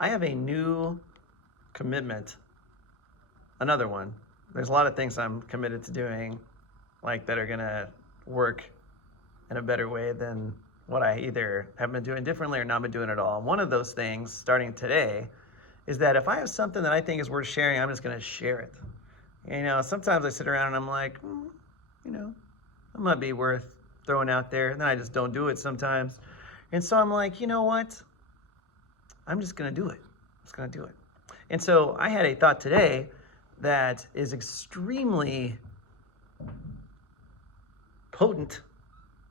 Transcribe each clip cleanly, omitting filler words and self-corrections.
I have a new commitment, another one. There's a lot of things I'm committed to doing, like that are gonna work in a better way than what I either have been doing differently or not been doing at all. One of those things, starting today, is that if I have something that I think is worth sharing, I'm just gonna share it. Sometimes I sit around and I'm like, you know, that might be worth throwing out there. And then I just don't do it sometimes. And so I'm like, you know what? I'm just gonna do it. I'm just gonna do it. And so I had a thought today that is extremely potent,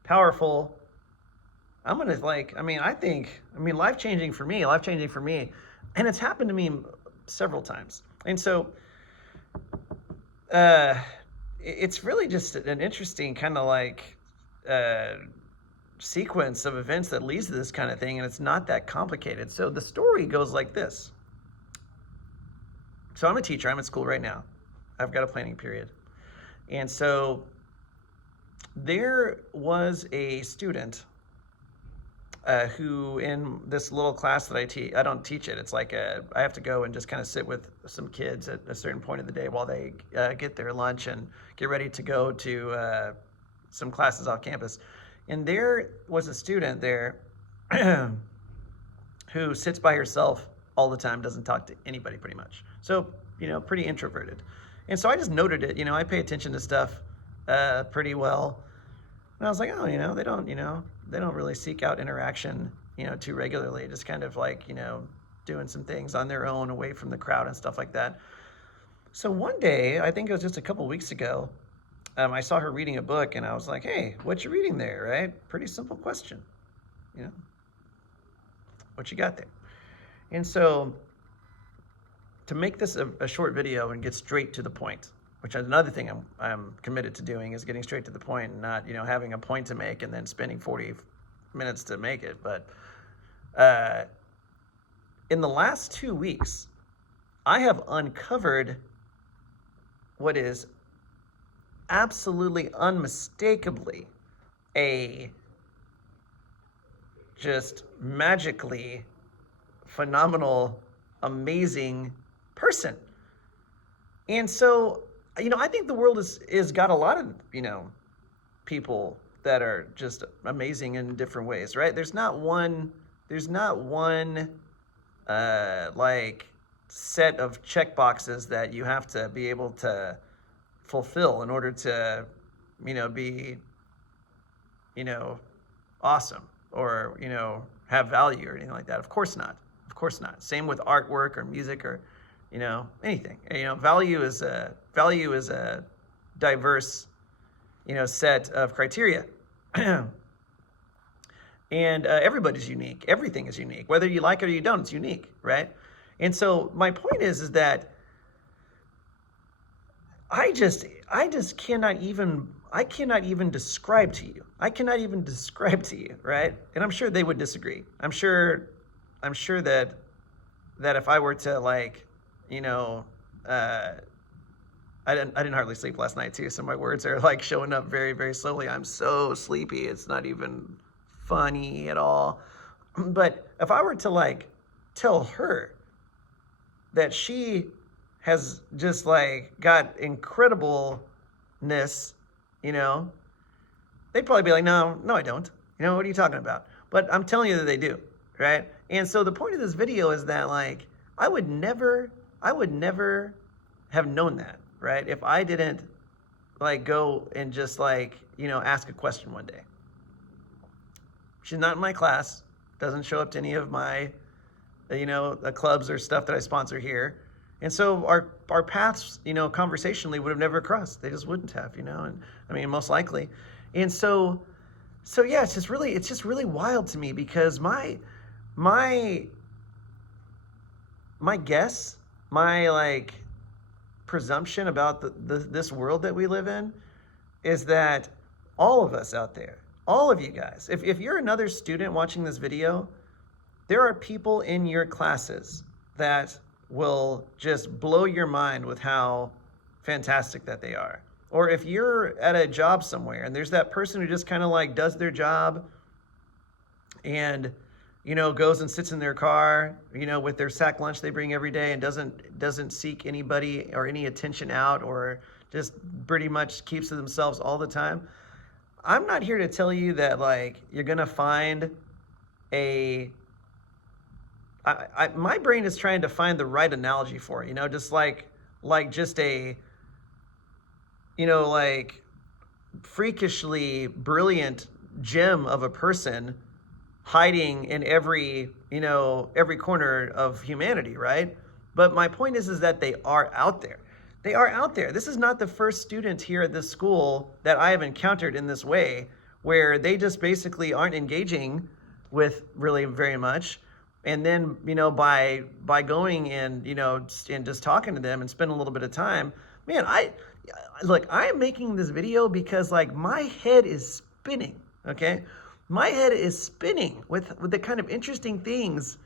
powerful. Life-changing for me. And it's happened to me several times. And so it's really just an interesting kind of sequence of events that leads to this kind of thing, and it's not that complicated. So the story goes like this. So I'm a teacher. I'm at school right now. I've got a planning period. And so there was a student who, in this little class that I teach, I don't teach it. It's like I have to go and just kind of sit with some kids at a certain point of the day while they get their lunch and get ready to go to some classes off campus. And there was a student there who sits by herself all the time, doesn't talk to anybody pretty much. So, pretty introverted. And so I just noted it. I pay attention to stuff pretty well. And I was like, oh, they don't really seek out interaction, too regularly. Just kind of doing some things on their own away from the crowd and stuff like that. So one day, I think it was just a couple weeks ago, I saw her reading a book, and I was like, hey, what you reading there, right? Pretty simple question, what you got there? And so to make this a short video and get straight to the point, which is another thing I'm committed to doing, is getting straight to the point and not, having a point to make and then spending 40 minutes to make it. But in the last 2 weeks, I have uncovered what is absolutely unmistakably a just magically phenomenal, amazing person. And so, I think the world is got a lot of, people that are just amazing in different ways, right? There's not one set of check boxes that you have to be able to fulfill in order to, be, awesome or, have value or anything like that. Of course not. Of course not. Same with artwork or music or, anything. Value is a diverse, set of criteria. And everybody's unique. Everything is unique. Whether you like it or you don't, it's unique, right? And so my point is that I cannot even describe to you. I cannot even describe to you, right? And I'm sure they would disagree. I'm sure that if I were to I didn't hardly sleep last night too, so my words are showing up very, very slowly. I'm so sleepy. It's not even funny at all. But if I were to tell her that she has just got incredibleness, they'd probably be like, no, I don't. What are you talking about? But I'm telling you that they do, right? And so the point of this video is that I would never have known that, right? If I didn't go and just ask a question one day. She's not in my class, doesn't show up to any of my, the clubs or stuff that I sponsor here. And so our paths, conversationally would have never crossed. They just wouldn't have, and most likely. And so yeah, it's just really wild to me because my guess, my presumption about this world that we live in is that all of us out there, all of you guys, if you're another student watching this video, there are people in your classes that will just blow your mind with how fantastic that they are. Or if you're at a job somewhere and there's that person who just kind of does their job and goes and sits in their car, with their sack lunch they bring every day and doesn't seek anybody or any attention out, or just pretty much keeps to themselves all the time. I'm not here to tell you that like you're gonna find my brain is trying to find the right analogy for it, just like just a, like freakishly brilliant gem of a person hiding in every corner of humanity, right? But my point is that they are out there. They are out there. This is not the first student here at this school that I have encountered in this way, where they just basically aren't engaging with really very much. And then, by going and, and just talking to them and spending a little bit of time, man, I am making this video because like my head is spinning, okay? My head is spinning with the kind of interesting things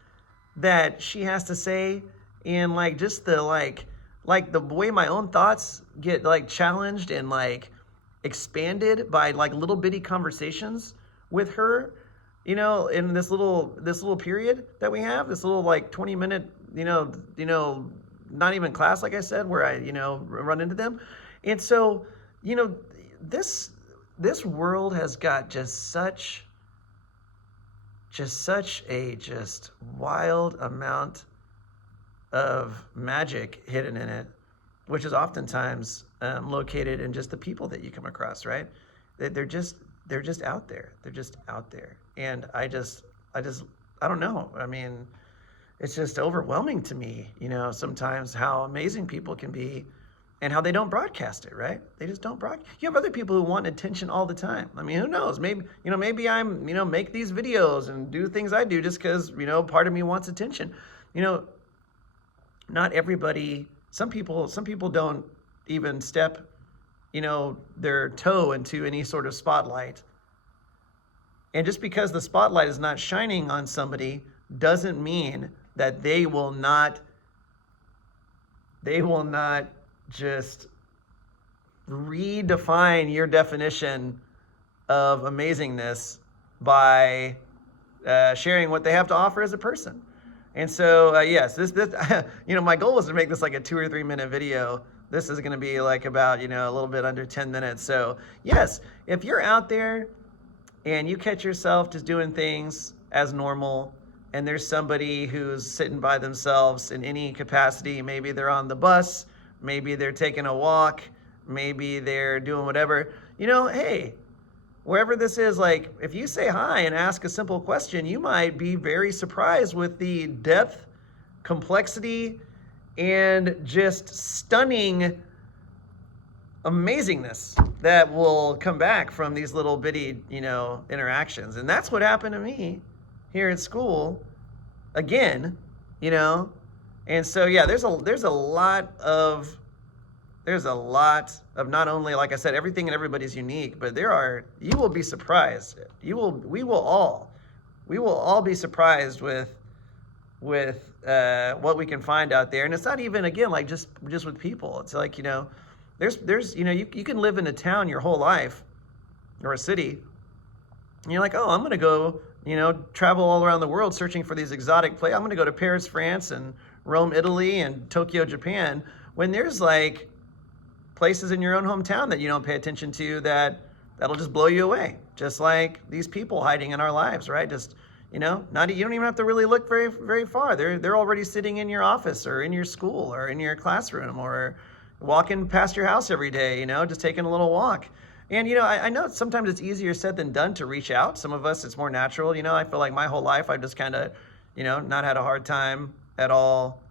that she has to say, and like just the like the way my own thoughts get like challenged and like expanded by like little bitty conversations with her, in this little period that we have, this little like 20-minute, not even class, like I said, where I, run into them. And so, this world has got just such a wild amount of magic hidden in it, which is oftentimes located in just the people that you come across, right? They're just out there. They're just out there. And I don't know. I mean, it's just overwhelming to me, sometimes how amazing people can be and how they don't broadcast it, right? They just don't broadcast. You have other people who want attention all the time. I mean, who knows? Maybe I'm, make these videos and do things I do just because, part of me wants attention. Not everybody, some people don't even step, their toe into any sort of spotlight. And just because the spotlight is not shining on somebody doesn't mean that they will not just redefine your definition of amazingness by sharing what they have to offer as a person. And so, yes, this my goal was to make this like a 2 or 3 minute video. This is going to be like about, a little bit under 10 minutes. So, yes, if you're out there and you catch yourself just doing things as normal, and there's somebody who's sitting by themselves in any capacity, maybe they're on the bus, maybe they're taking a walk, maybe they're doing whatever, hey, wherever this is, like if you say hi and ask a simple question, you might be very surprised with the depth, complexity, and just stunning amazingness that will come back from these little bitty, interactions. And that's what happened to me here at school again, And so, yeah, there's a lot of not only, like I said, everything and everybody's unique, but you will be surprised. We will all be surprised with what we can find out there. And it's not even, again, like just with people. It's like, there's you can live in a town your whole life or a city, and you're like, oh, I'm going to go, travel all around the world searching for these exotic places. I'm going to go to Paris, France, and Rome, Italy, and Tokyo, Japan, when there's like places in your own hometown that you don't pay attention to that'll just blow you away. Just like these people hiding in our lives, right? Just, you don't even have to really look very, very far. They're already sitting in your office or in your school or in your classroom or walking past your house every day, just taking a little walk. And, I know sometimes it's easier said than done to reach out. Some of us, it's more natural. I feel like my whole life I've just kind of, not had a hard time at all,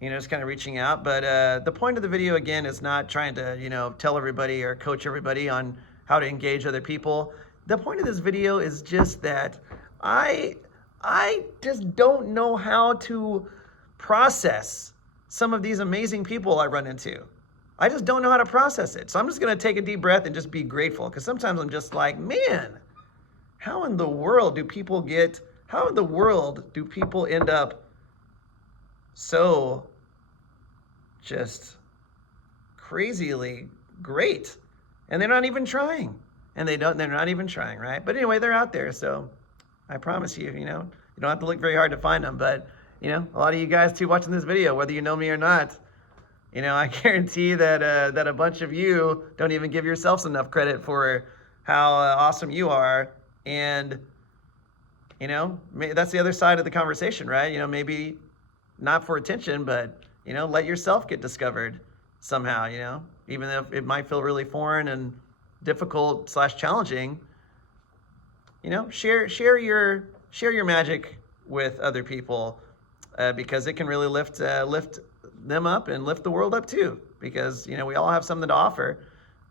just kind of reaching out. But the point of the video, again, is not trying to, tell everybody or coach everybody on how to engage other people. The point of this video is just that I just don't know how to process some of these amazing people I run into. I just don't know how to process it. So I'm just going to take a deep breath and just be grateful, because sometimes I'm just like, man, how in the world do people end up so just crazily great? And they're not even trying. They're not even trying, right? But anyway, they're out there. So I promise you, You don't have to look very hard to find them. But, you know, a lot of you guys too watching this video, whether you know me or not, you know, I guarantee that that a bunch of you don't even give yourselves enough credit for how awesome you are. And, you know, that's the other side of the conversation, right? You know, maybe not for attention, but, you know, let yourself get discovered somehow, you know, even if it might feel really foreign and difficult / challenging. You know, share your magic with other people, because it can really lift them up and lift the world up too, because, you know, we all have something to offer.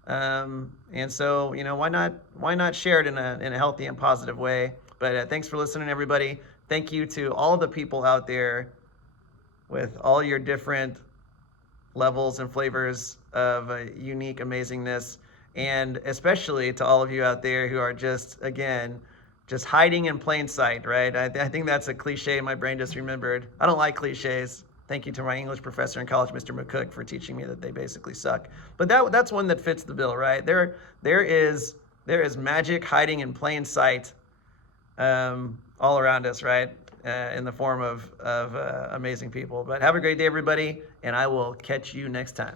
And so, you know, why not share it in a healthy and positive way? But thanks for listening, everybody. Thank you to all the people out there with all your different levels and flavors of unique amazingness. And especially to all of you out there who are just hiding in plain sight, right? I think that's a cliche my brain just remembered. I don't like cliches. Thank you to my English professor in college, Mr. McCook, for teaching me that they basically suck. But that's one that fits the bill, right? There is magic hiding in plain sight, all around us, right? In the form of amazing people. But have a great day, everybody, and I will catch you next time.